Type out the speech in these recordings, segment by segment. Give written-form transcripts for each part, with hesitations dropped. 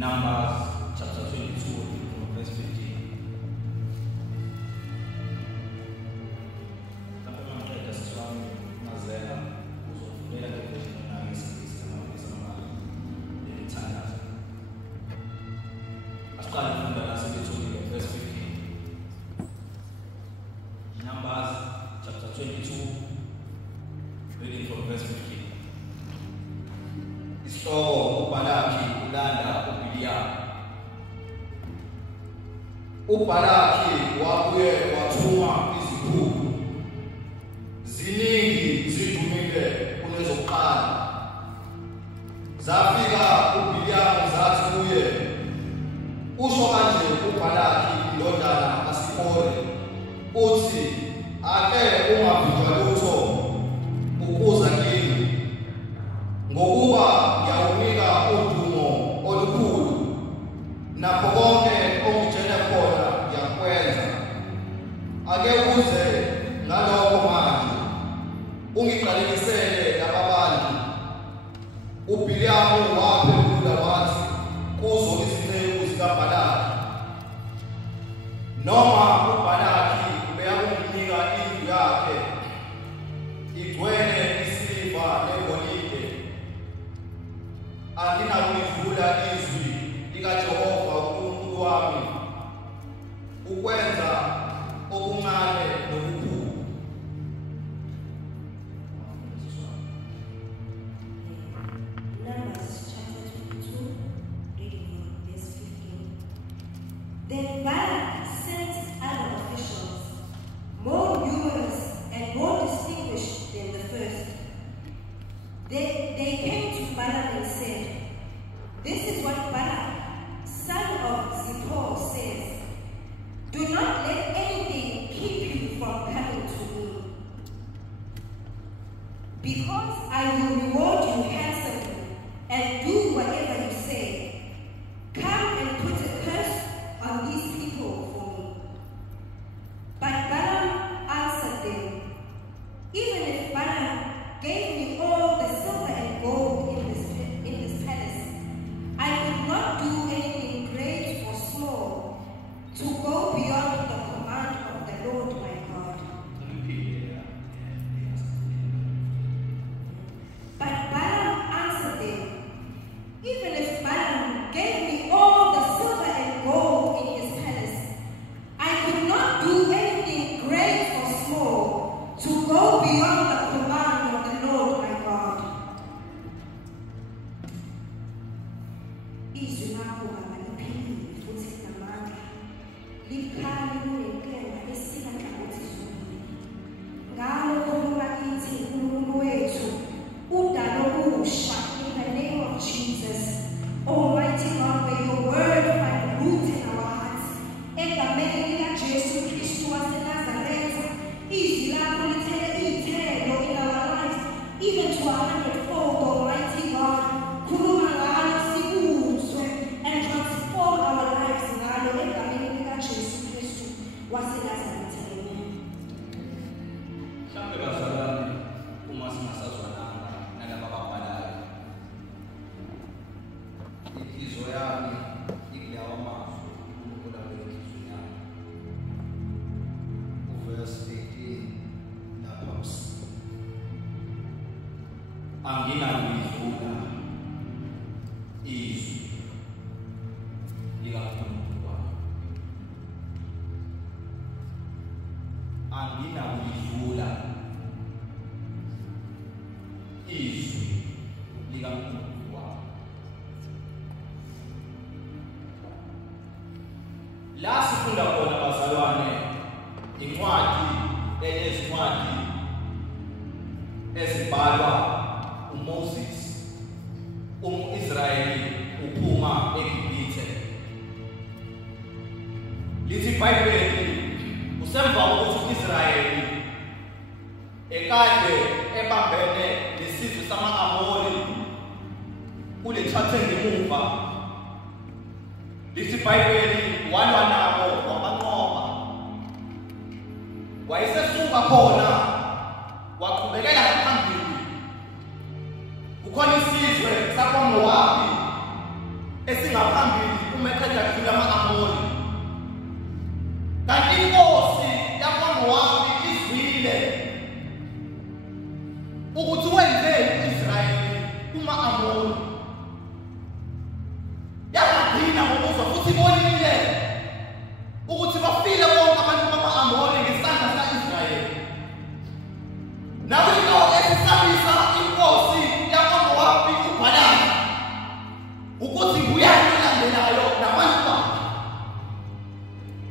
Numbers chapter 22 verse 15. Numbers chapter 22, reading from verse 15. Isihloko uBalaki ulanda uBhiliyamu. uBalaki wabuye wathuma izikhulu ziningi zidumile kunezokuqala. Zafika uBhiliyamu zathi kuye, usho kanje uBalaki indodana kaSipori uthi, ake ungavinjwa lutho ukuza kimi, ngokuba ngiyawunika udumo olukhulu, nakho konke ongitshele khona ngiyakwenza. Ake uze ngalokho manje ungiqalelisele laba bantu. uBhiliyamu waphendula wathi kuzo izinceku zikaBalaki, noma uBalaki ubeyakumnika indlu yakhe igcwele isiliva negolide, anginakuyivula izwi likaJehova uNkulunkulu wami ukwenza okuncane nokukhulu. Numbers chapter 22, reading from verse 15. Then Balak sent other officials, more numerous and more distinguished than the first. They came to Balaam and said, "This is what Balak, son of Zippor, says. Do not let anything keep you from coming to me, because I will reward you handsomely and do whatever you say. Come and put a curse on these people for me." But Balaam answered them, "Even if Balaam gave me all the silver and gold in this palace, I could not do anything great or small to go beyond the command of the Lord my God." But Balaam answered them, "Even if Balaam gave me all the silver and gold in his palace, I could not do anything great or small to go beyond the command of the Lord my God." Izwi lakho liphilile futhi linamandla, likhali kunentenga esika hlangothi zombili. Ngalo khuluma kithi uNkulunkulu wethu udalo olusha, in the name of Jesus. Almighty God, may your word find root in our hearts. Egameni likaJesu Kristu waseNazaretha, izwi lakho lithele iy'thelo in our lives, even to 100-fold, Almighty God. Khuluma ngalo sikuzwe and transform our lives ngalo egameni likaJesu Kristu waseNazaretha. Amen. Mhlawumbe bazalwane, uma singasazwananga nalaba ababhalayo, inhliziyo yami ikulawa mazwi uNkulunkulu abeke enhliziyweni yami. Uverse 18 lapha usithi, anginakuyivula izwi likaNkulunkulu wami. Anginakuyivula izwi likaNkulunkulu wami. La sifunda khona bazalwane incwadi enezincwadi ezibhalwa uMoses Israyeli uphuma eGibhithe. Lithi iBhayibheli usemva kokuthi uIsrayeli ekade ebambene nesizwe sama-Amori kule chapter ngemuva. Lithi iBhayibheli walwa nabo wabanqoba. Wayesesuka khona waqhubekela phambili. Kukhona isizwe sakwaMowabi esingaphambi kuma-Amori. Yabagcina ngokuzwa futhi bonile ukuthi bafile bonke abantu bama-Amori ngesandla sika-Israyeli. Nawe-ke esisabisa inkosi yakwaMowabi uBhalaki ukuthi nguyani olandelayo nabantu bakhe.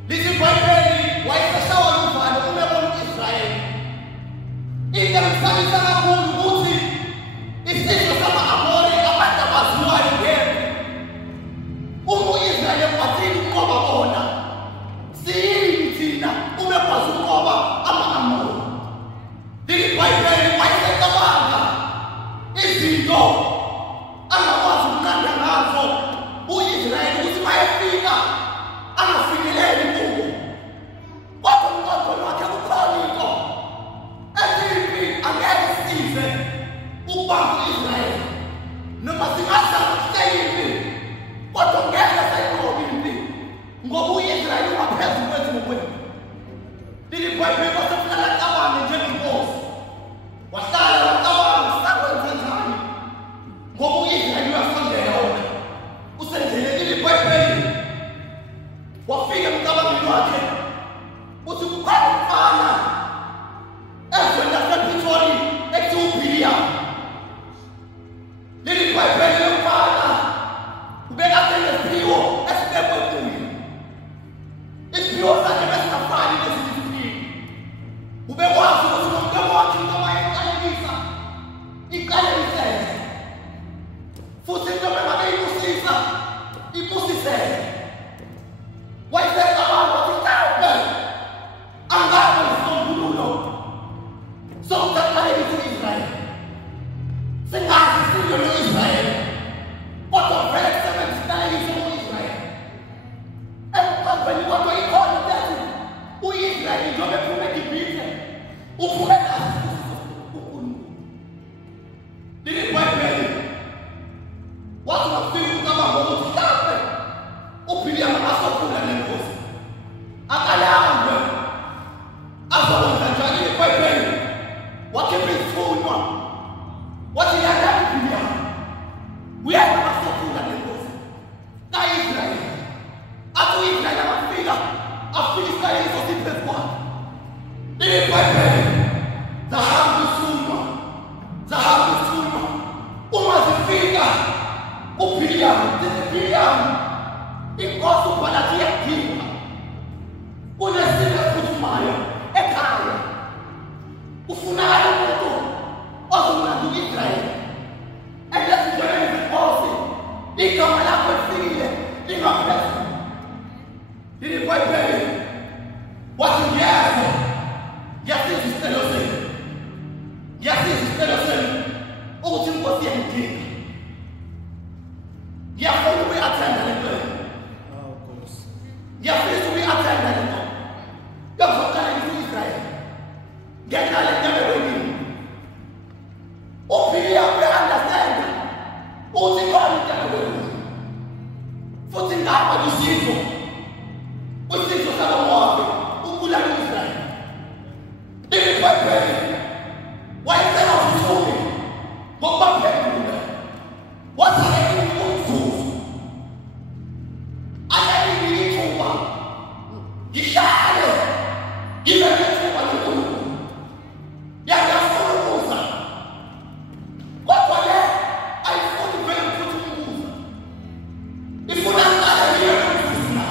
Lithi iBhayibheli wayeseshawa luvalo uma ebona u-Israyeli. Into emsabisa kakhulu ukuthi isizwe sama-Amori abantu abaziwayo ngempi. Uma u-Israyeli ekwazile ukunqoba bona, siyini thina uma ekwazi ukunqoba ama-Amori? Lithi iBhayibheli wayesecabanga izinto angakwazi ukunqanda ngazo u-Israyeli ukuthi mayefika angafikeleli kubo. Kodwa umqondo wakhe kukhona into ethi angeke size ukubamba u-Israyeli noma singazama siyiphi, kodwa ngeke sayinqobe impi ngoba u-Israyeli ungaphezu kwethu ngokwethu. Lithi iBhayibheli wasehlala acabange njengenkosi, wahlala wacabanga sakwenza njani ngoba u-Israyeli uyasondela wona usendleleni. Lithi iBhayibheli wafika emcabangweni wakhe uthi kukhona umfana ezweni lasePitori ekuthiwa uBhiliyamu. Lithi iBhayibheli lo mfana ubekade nesiphiwo esibekwe kuye. Isiphiwo sakhe besingafani nezinye iziphiwo. Ubekwazi ukuthi nomntwana wakhe into mayeyiqalekisa iqalelisele, futhi into bengabeyibusisa ibusisele. Wayesecabanga ukuthi mhlawumbe angabe isisombululo sokuqalekisa u-Israyeli. Singazi silwe no-Israyeli, kodwa vele kusebenzisa u-Israyeli. Emqambeni kodwa ikhona into ethi u-Israyeli njengoba ephume eGibhithe uphume nazo uNkulunkulu. Lithi iBhayibheli wathi wakufika ucabanga ukuthi mhlawumbe uBhiliyamu asokhula nenkosi akalambe azokwenza njani. Lithi iBhayibheli wakhipha isifunwa wathi yandani uBhiliyamu uyena asokhula nenkosi ka-Israyeli. Athi u-Israyeli angafika afike Israyeli izosithi phezu kwakhe. Lithi iBhayibheli zahamba isifunwa uma zifika uBhiliyamu. Lithi uBhiliyamu inkosi uBhalaki iyadinga kunesimo esiphuthumayo ekhaya. Ufunakala umuntu ozomlanda u-Israyeli. Ezindleleni zenkosi igama lakho lifikile lingaphezulu. Lithi iBhayibheli wathi ngiyasizwa isicelo senu ukuthi inkosi yangidinga. Ngiyafuna ukuyi-athenda le nto. Ngiyafisa ukuyi-athenda le nto yokuzoqalekisa u-Israyeli ngenxa le nto ebekwenini. uBhiliyamu uya-understanda ukuthi khona into ebekwenini, futhi ngapha lusizwe sakaMowabi ukubulala u-Israyeli. Lithi iBhayibheli wayecela ubusuku ngokubaphendula wathi ake umzuzu ake ngiyithuba ngihlale ngibe nethuba loNkulunkulu yangafuna ukuza, kodwa le ayifuni vele futhi ukuza, ifuna ngale ngibe nomzuzu nayo.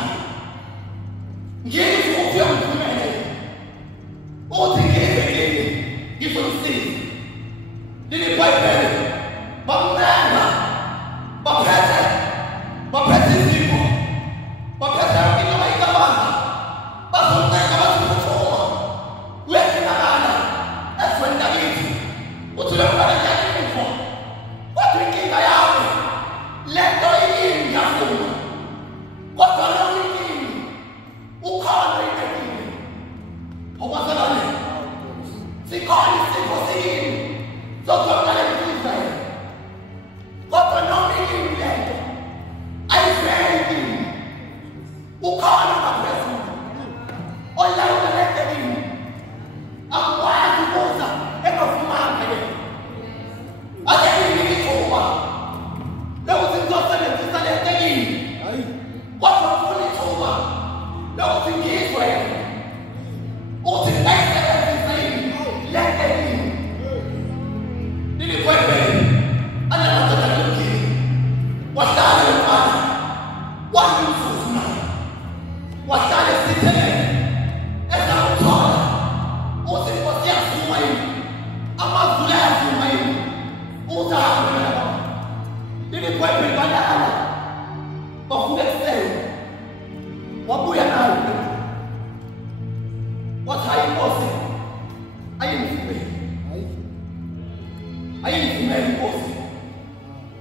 ayingivumela inkosi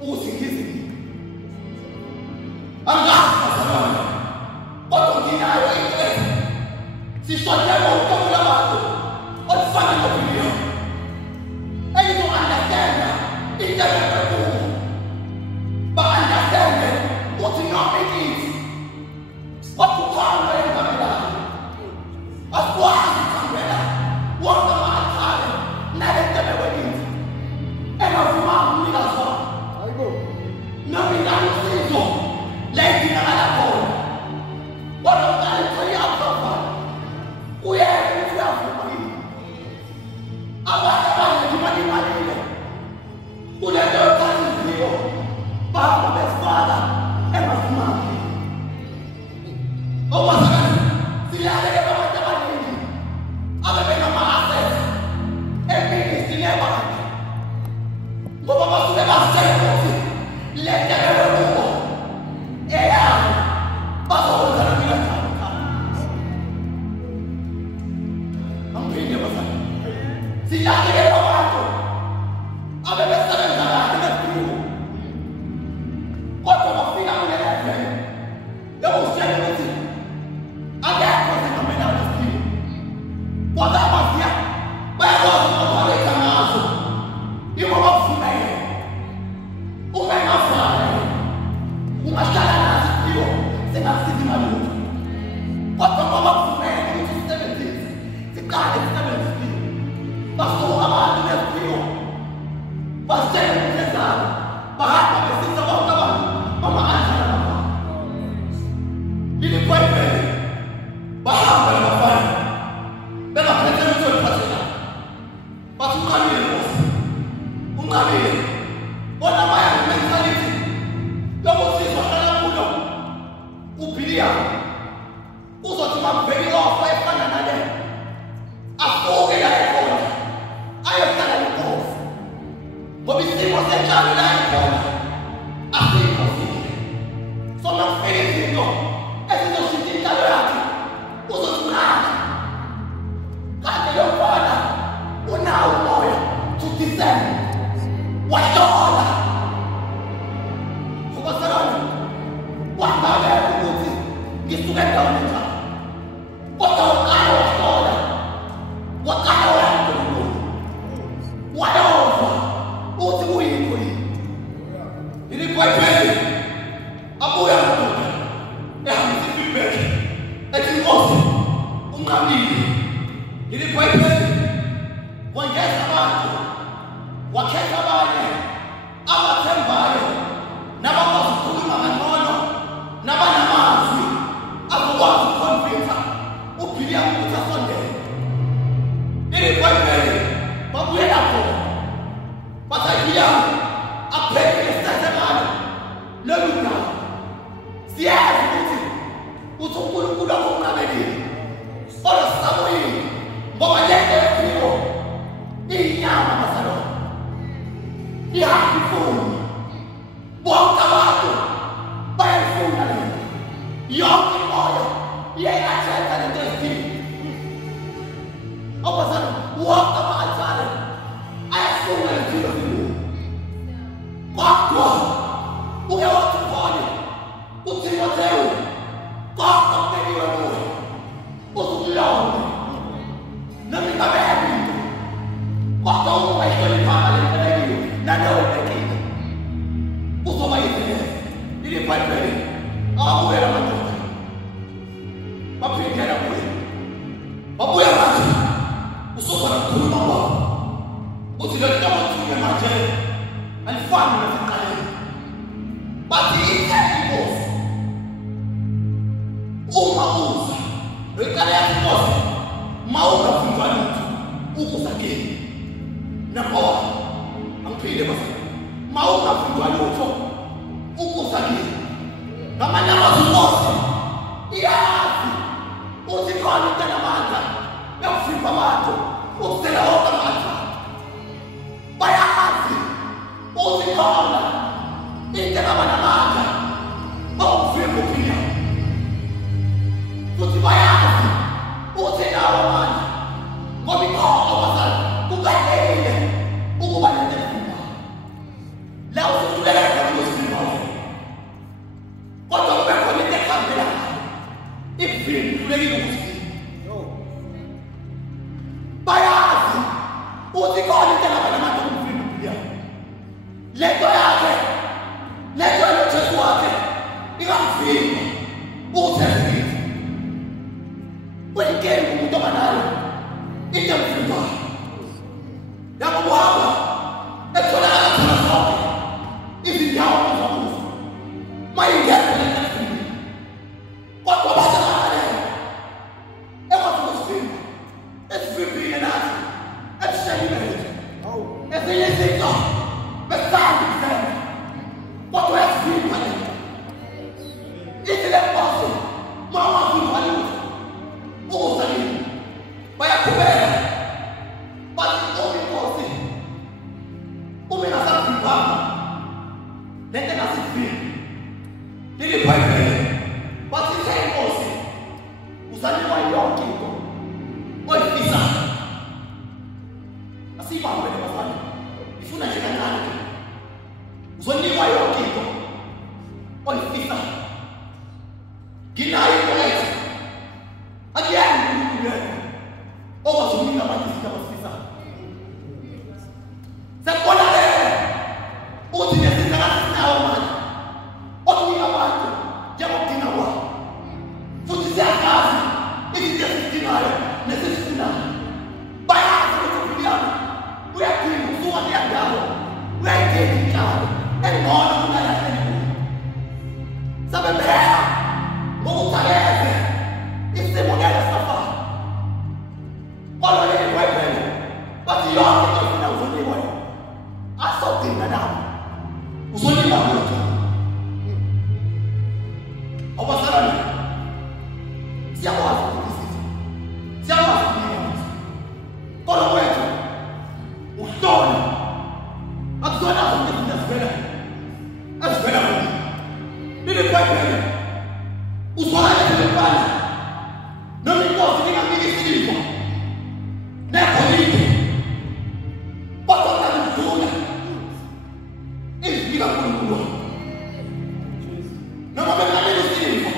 ukuthi ngiziphi. Angazi bazalwane, kodwa nginayo into sishonelwa uqobo labantu olufana noBhiliya. Engizo-understanda into ebebuka, ba-understande ukuthi noma ikithi wakukhamba engamelayo asikwazi ukuhambela wonke ama-althare nale nto ebekwekithi engavumanga umnikazi wakho noma ingane usizo la idingakala khona. Kodwa ngale nto iyaprovide uyeke ukuthi uyavuma yini. Abantu abaningi balimalile kule nto yokhanziziyo bahamba besifaka engavumanga. Okwazakala silaleke abantu abaningi abebenama-assets eministry nebandla ngoba basuke bazitshela ukuthi le nto ebekubo eyabo bazokwenza nomina njalo khaya. Amphinde bazali silaleke abantu abebesebenza kahle ngeBhiliya kodwa bafika kule level yokuzitshela ukuthi akekho sengamela lesiphiwo. Kodwa abafika bayakwazi ukuoperate ngazo yebo bafumene. Uma engafana ungahlala nazo isiphiwo singasizi malutho. Kodwa ngoba bafumene ukuthi sisebenzise siqale sisebenzise basuka abantu besiphiwo basitshela ukuthi ezabo bahamba besiza bonke abantu bama-althare bakho. Lili kwevele bahamba labafana bengaphethe lutho liphathela bathi uqalile Nkosi, unqabile. Bona baya nge-mentality yokuthi izohlala kulo uBhiliya uzothi makuvela i-offer efana nale asuke la ekhona ayohlala nenkosi ngoba isimo senhlalo la ekhona asikho sihle. So makufika izinto ezizoshintsha inhlalo yakhe uzothi unaka. Kanti lo mfana unawo umoya to discern wahlola. Kubasalwane wangabeka ukuthi ngisuke endaweni njani kodwa waqala wahlola waqala wayankulunkulu wayova uthi kuyikho yini. Ilikwayipeli abuya madoda ehambisa i-feedback ethi Nkosi unqabile. Ilikwayipeli wangeza abantu wakhetha abanye abathembayo nabakwazi ukukhuluma ngcono nabanamazwi akukwazi ukukonvinsa uBhiliya ukuthi asondele. Ilikwayipeli babuyela khona bathi Bhiliya aphethe isithathemali lolu ndawo siyazi ukuthi uNkulunkulu akumqabelile olosamoyini ngoba le nto yesiphiwo iyinyama bazalwane ihamba ifuna bonke abantu bayayifuna le nto. Yonke imoya iyayi-attracta le nto yesiphiwo. Abazalwane wonke ama-althare ayafuna le mpilo zilungu. Kodwa uke wathi ukhona uTimothewu kodwa kubeliwe kuwe uzukulonde noma ingabekho into kodwa ungayihloniphanga le nto leyo nalowo bekile uzoba yizilele. IliBhayibheli abuyela madoda baphindela kuye babuya bathi usukhona ukukhuluma kwabo uthi le nto abathunywe manje alifani nasekuqaleni. Bathi ithe inkosi uma uza eqala yathi inkosi ma ungafunjwa lutho ukuza kini nakhona angiphinde basa ma ungafunjwa lutho ukuza kini ngamanye amazwi inkosi iyazi uthi khona into enamandla yokufimba abantu ukusela wonke ama-althare. Bayazi uthi khona into engaba namandla okufimba uBhiliya futhi bayazi uthi nawo amandla ngoba ikhona abazali kubalulekile ukuba nento efimbayo. Lento yake. Lento Yesu wake. Ingamvimba. Uthezile. Wenkeni umuntu omanayo. Into emvimba. Yabo buhamba. Etholakala khona zonke. Izindawo zokufa. Mayingekho lento. Kodwa bahlangana. Ekwakusivimba. Esivimbile nathi. Esishayile. Ezinye izinto. Besandi kusenza. Kodwa esivimba. Ithi le mposo. Mama vimba lutho. Ukuzalini. Bayaqhubeka. Bathi inkosi. Uma engasavimbanga. Lento engasivimbi. Lili Bhayibheli. Bathi inkosi. Uzalwa yonke into. Oyifisayo. Asibambe le bafana. Ifuna nje kancane. Uzonikwa yonke into. Oyifisayo. Nginayo into. Akiyazi ukuthi owazonika abantu izinto abasifisayo. Sakubona le uthi nesinto akasinawo manje. Okunika abantu njengokudinga kwabo. Futhi siyazi izinto ezidingayo nesisifunayo. Bayazi ukuthi uphilana. Uyadinga usuka kuyandawo. Uyayidinga inhlalo. Engcono kunalahleni kuyo. Sabembela ngokuthaleze. Isimongela safa. Kodwa le Bhayibheli bathi yonke into ofuna uzonikwa yona. Asodinga nawe. Uzonikwa lutho. Awubasala. Siyakwazi ukuthi siyakwazi ukuthi. Kodwa wethu uhlona. Akuzona ukuthi sivela. Asivela kuthi. Leli Bhayibheli uzwakala ngempela. Noma inkosi ingamnika isiliva. Negolide. Kodwa ngakudlula. Izifika kuNkulunkulu. Noma bengamnika isiliva.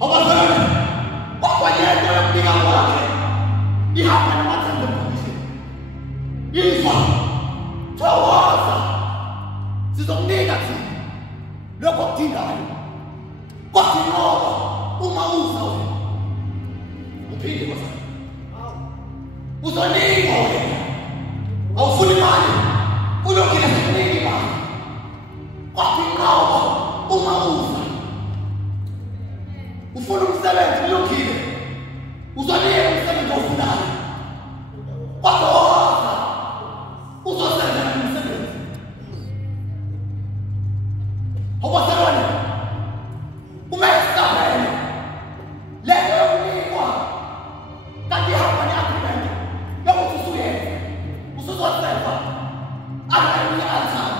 Awubasala. Kodwa yena yamnika kwakhe. Ihamba namathanda omkhulu. Yizwa. Thawaza. Sizokunika thina. Lokho kudingayo. Kodwa ngoba uma uza wena uphinde kwasa uzonikwa wena awufuni imali kulokile sekunika imali kodwa ngoba uma uza ufuna umsebenzi kulokile uzonikwa umsebenzi ofunayo kodwa waza uzosenza umsebenzi awubaselwane umesabele lento yokunikwa kanti ihamba ne-agreement yokuthi usuyenza usuzosefa akayini altar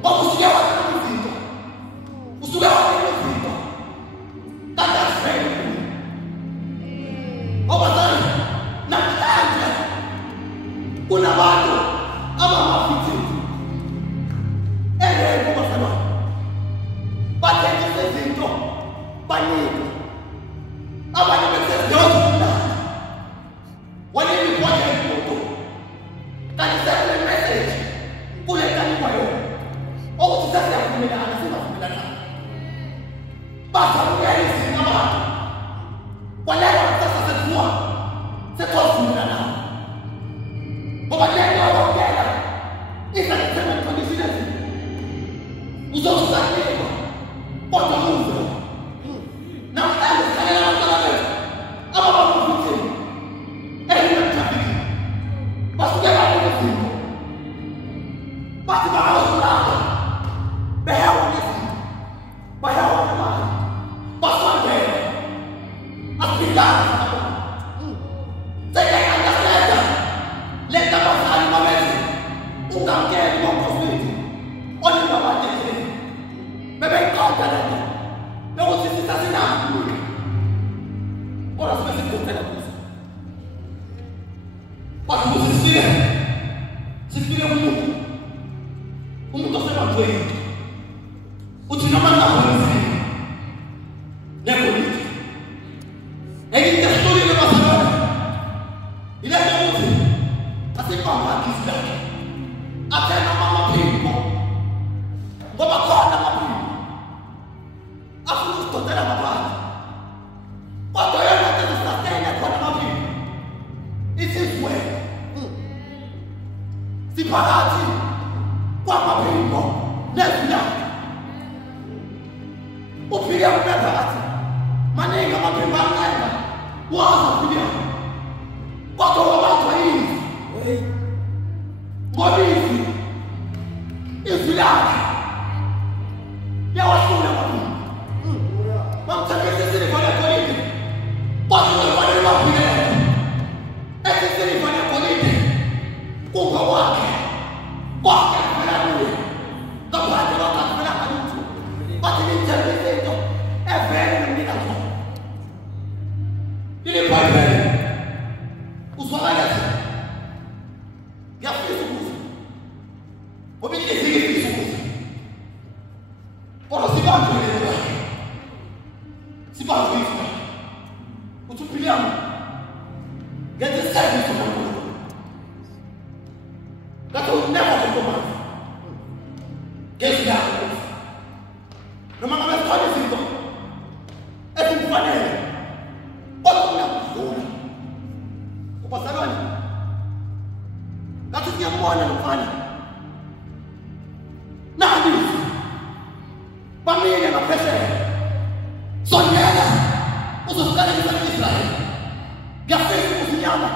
ngoba usuke wabona izinto usuke wabona izinto kanti asifele obazali namhlanje kunabantu abangafithile ereko bazalwane bathengisa izinto banika abanye beseziyozula wanini ibhoda enkulu kanti sekule message kule kanikwayo ukuthi sesiyavumelana singavumelana bazamukela izinto abantu kwaleyo sasa sekuwa sekuvumelana ngoba lento yokungena izalisebenzisa conditions uzokusanikwa kodwa uze namhlanje sikhalela abantwana bethu ababakuvutheni elingathambiki basuke babona izinto bathi bangazulanga behewa ngezinto bahewa nemali basondele asiphilanga sekengangasiyenza lento abazali babezi ungamkeli ngonkoswethu olibabatekeni bebeyiqonda lento yokuthi sisasinakunika kodwa sibe sikudela kuzo kodwa ukuze sifike umuntu osebanjweni uthi noma ngakwenzi negolide engitestolile bazalwane ilento yokuthi asibamba isilaka athena mama kwamaphimbo nezinyanga uphile uphakathi maningi amaphimbo anqenda waza uphile kodwa wabanjwa yini ngoba izwi lakhe yawahlula amaphimbo bamthengisa isiliva negolide kodwa ufanele baphile ethi isiliva negolide kungokwakhe konke kuvela kuye ngaphandle kwakavela lutho bathi ngithembise into evele nomnika khona ilibhayibheli uzwakala ngiyafisa ukuza ngoba inhliziyo ifisa ukuza kodwa sibanjwe lelo lakhe sibanjwe izwi uthi uphile yami ngenza isithembiso kaNkulunkulu ngathi never compromise ngezwi lakhe noma ngabe sikhona izinto ezimfanele kodwa uyakudlula ubazalwane ngathi ngiyambona lomfana nani bamile ngaphesheya sondela uzoziqalekisa Israyeli ngiyafisa ukuzinyama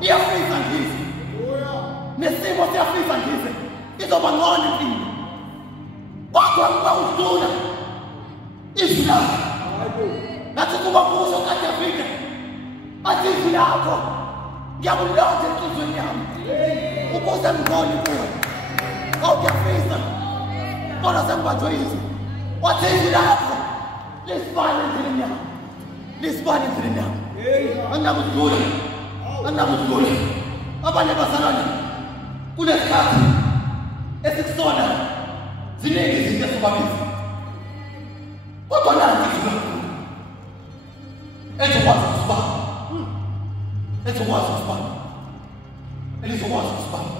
iyafisa ngize nesimo siyafisa ngize izoba ngcono impilo kodwa kuba udlula izwi lakho ngathi kuba kusho kade afike athi izwi lakho ngiyabulonza enhlizweni yami ukuze ngibone kuwe ngiyafisa kodwa sengibanjwe izwi wathi izwi lakho lisibane endleleni yami lisibane endleleni yami anginakudlula abanye bazalwane kulesikhathi esikusona ziningi izinto ezibabiza kodwa nanti izwi lakho ezokwazi ukusibana elizokwazi ukusibana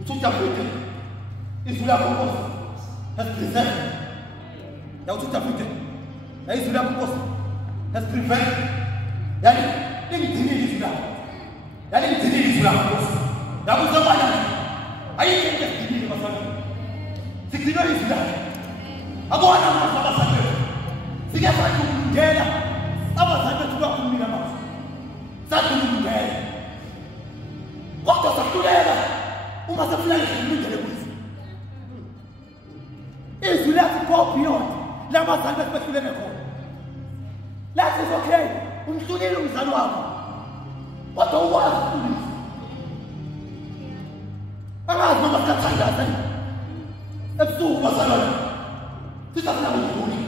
uthutafide izwi lakho Nkosi has-preserved yawuthutafide izwi lakho Nkosi has-preserved yani lingigcinile izwi lakho Nkosi yakuzobana ayikho into esigcinile basalwane sigcinwe izwi lakho abona amazwi abasalwane sike sakungena abazali bethu bakhulumile amazwi sakhulumela kodwa sakulela uma safuna ngilindele kuzo izwi lakho go beyond labazali bethu behlulene khona lathi is okay umhlulile umzali wakho kodwa ukwazi ukulisa angazi noma sikathandaza ebusuku bazalwane sisafuna ukudlula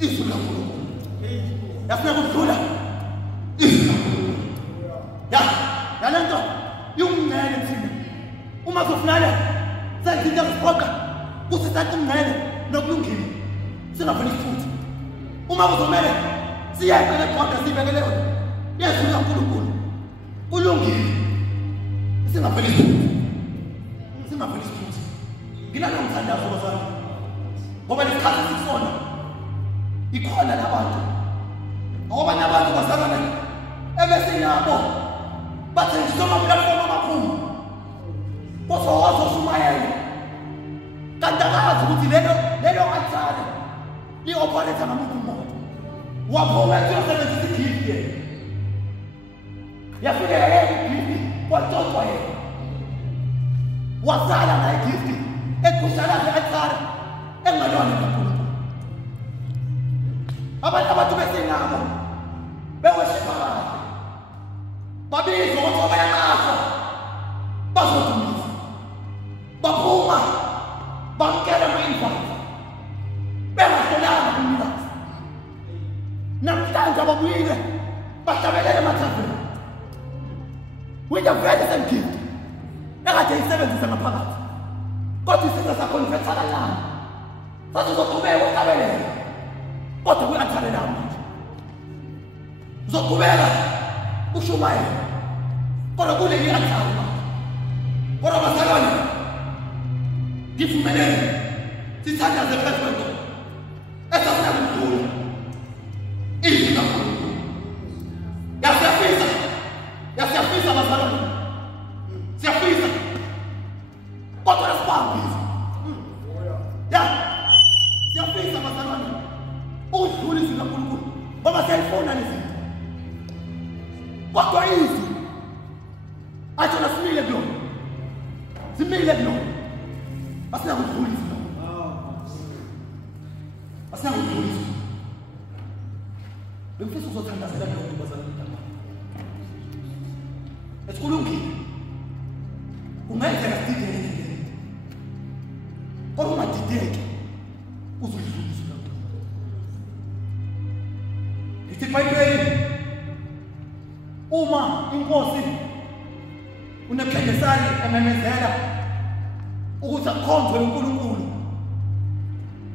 izwi laNkulunkulu yafuna ukudlula izwi laNkulunkulu yalento yungcele thina uma sofunala senze into eziphoqa kusithatha umngcele nokulungile singafuni futhi uma kuzomela siyaqala kodwa sibekele yona yezwi laNkulunkulu kulungile singafuni futhi ngilana ngithandaza bazalwane ngoba lesikhathi sisona ikhona labantu abanye abantu bazalwane ebesinabo bathenjiswa amaplatform amakhulu kosowazo shumayela kanti akazi ukuthi lelo althare li-operate ngamuntu umoya waphuma etiyosebenzisa igift yena yafika yena igift watotwa yena wazala naye igift ekhushalane althare engalona kaNkulunkulu abantu abantu besinabo beweshipakade babizwa ukuthi bayaqasha bazodumisa baphuma bamkela ngo-invite bengahlolanga kumnikazi namhlanje ababuyile bahlabelele emathafeni with a very same gift ekade yisebenzisa ngaphakathi kodwa isizwe sakhona ifethakalana sathi uzoqhubeka uhlabelele kodwa kwi-altharela manje uzoqhubeka ushumayela kodwa kuleli altare manje kodwa bazalwane ngivumelene sithandaze phezu kwento esasina kudlula izwi laNkulunkulu yasiyafisa bazalwane siyafisa simile kulo asinakudlulisa asinakudlulisa bengifisa uzothandazela leyo ntombazane mntana esikulungile ungenzeka sidideke kodwa ungadideki uzodlulisa lapho ithi bayibeli uma inkosi uNebukadnesari ememezela ukuthi akhonzwe uNkulunkulu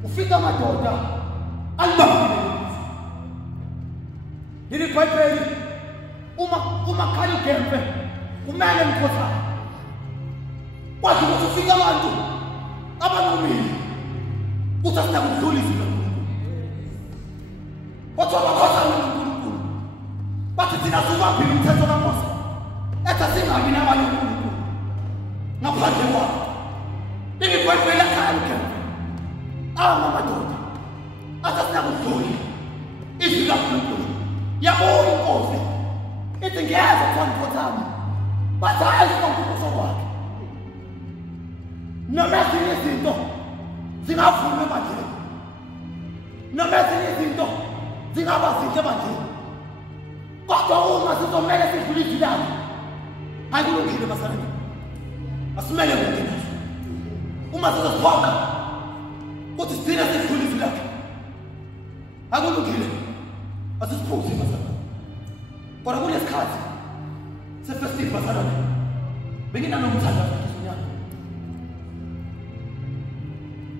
ufika amadoda alibambile leli bayibeli uma khali ugembe kumele mkhothana kwathi ukuthi ufika abantu abanqumile ukuthi asinakudlulisa uNkulunkulu kodwa bakhothana uNkulunkulu bathi thina siwaphile umthetho kaMose ethi singabi nabanye uNkulunkulu ngaphandle kwakho leli bayibeli akhali ugembe amadoda athi asinakudlula izwi kaNkulunkulu yabuya inkosi ithi ngiyeza kwaniphothama bathi hayi konkubuso kwakhe noma ezinye izinto zingavuma ebandleni noma ezinye izinto zingaba zinhle ebandleni kodwa uma sizomele sidlule izwi lakhe hayi kulungile basalane asimele konke naso uma sizosibona ukuthi sidina sidlule izwi lakhe akulungile asisiphuze basalane kodwa kulesikhathi sefestival basalane benginalomthanda futhi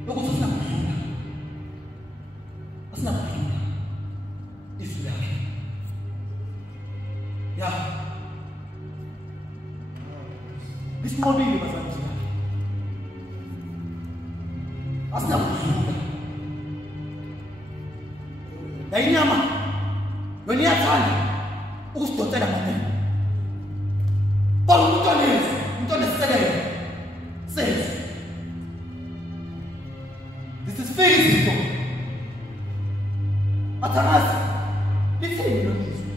lokuthi sinakudlula asinakudlula izwi lakhe ya lisinqobile bazalwane izwi lakhe asinakudlula la inyama yona iyathanda ukusidotela ngamandla kodwa umuntu onesekelo says this is physical athanasi lithini lo lizwi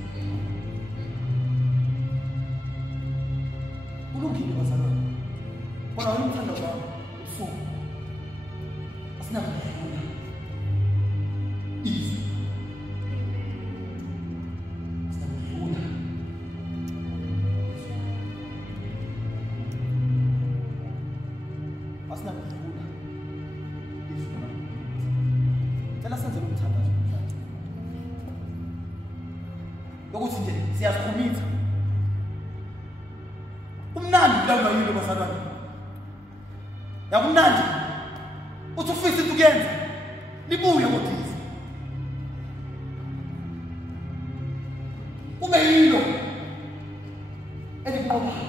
kulungile bazalwane kodwa umthando wami usuku asinakudlula izwi asinakudlula asinakudlula izwi cela senze umthandazo lokuthi nje siyasikhumisa umnandi kulawula yilo bazalwane yakumnandi uthi ufisa into kuyenza libuye kodwa kube yilo elikuqoqayo